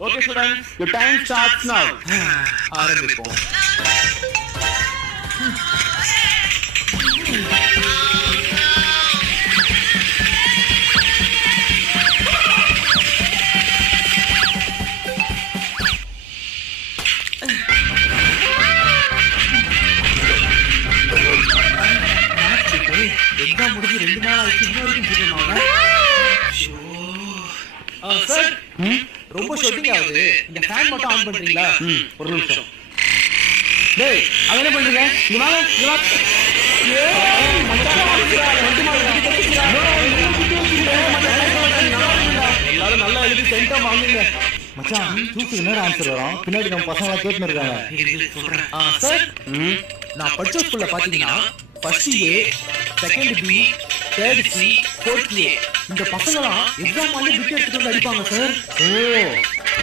Okay students, your time starts now. ஆரம்பிப்போம். Exam முடிஞ்சு 2 நாள் ஆயிடுச்சு, இன்னும் வரைக்கும் தெரியுமா? சார் ரொம்ப ஷூட்டிங் ஆகுது, இந்த ஃபேன் மட்டும் ஆன் பண்றீங்களா? ஒரு நிமிஷம். டேய் அங்க என்ன பண்றீங்க? இங்க வாங்க, இங்க வா. ஏய் மச்சான் வண்டி எல்லாரும் நல்லா எழுதி சென்டா வாங்குங்க மச்சான். சூக்கு என்ன ஆன்சர் வரும், பின்னாடி நம்ம பசங்க கேட்டுன்னு இருக்காங்க. சொல்றேன் சார். நான் படிச்ச ஸ்கூல்ல பாத்தீங்கன்னா first A, second B, third C, fourth A, இந்த பசங்கலாம் எக்ஸாம் பண்ணி புக் எடுத்துட்டு வந்து அடிப்பாங்க சார். ஓ